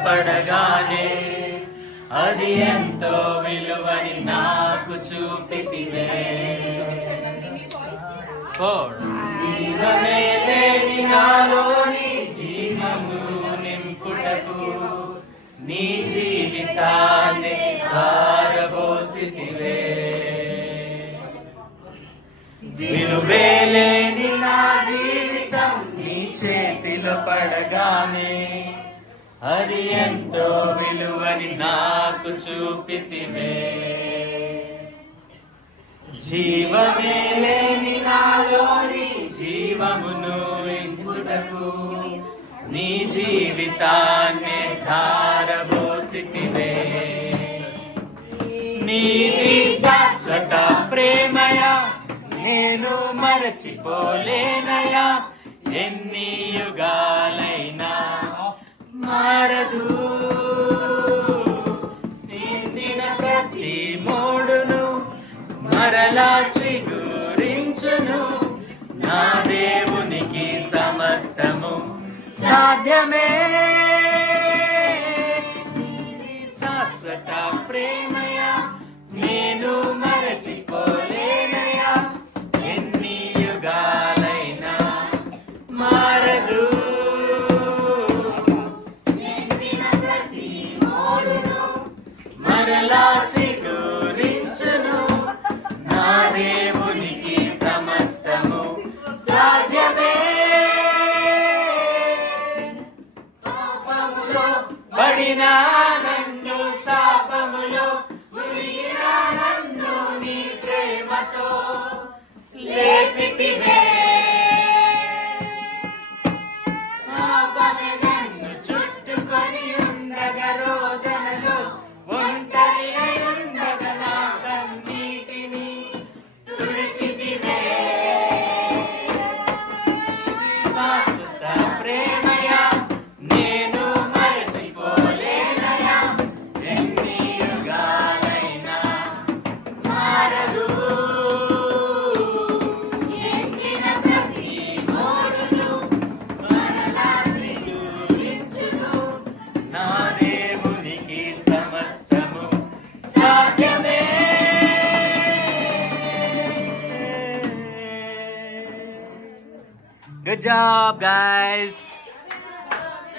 స్థిరపడగానే అది ఎంతో విలువని నాకు చూపితివే. జీవమే లేని నాలోని జీవమును నింపుటకు నీ జీవితాన్ని ధారబోసితివే. విలువేలేని నా జీవితం నీ చేతిలో పడగానే అది ఎంతో విలువని నాకు చూపితివే. జీవమే లేని నాలోని జీవమును ఇంపుటకు నీ జీవితాన్ని ధారబోసితివే. నీది శాశ్వత ప్రేమయ నేను మరచిపోలేనయా. ఎన్ని యుగాలైనా మారదు. నిండిన ప్రతి మోడును మరలా చిగురించును. నా దేవునికి సమస్తము సాధ్యమే. శాశ్వత ప్రేమయ నేను మరచిపోలేనయా. ఎన్ని యుగాలైనా మారదు. మరలా చిగురించును. నా దేవునికి సమస్తము సాధ్యమే. పాపములో పడిన నన్ను శాపములో మునిగిన నన్ను నీ ప్రేమతో లేపితివే. పాపమే నన్ను చుట్టుకొని ఉండగా రోదనలో ఒంటరి అయి ఉండగా నా కన్నీటిని తుడిచితివే. శాశ్వత ప్రేమయ నేను మరచిపోలేనయా. ఎన్ని యుగాలైనా మారదు. ఎండిన ప్రతి మోడును మరలా చిగురించును. నా దేవునికి సమస్తము సాధ్యమే. Good job, guys.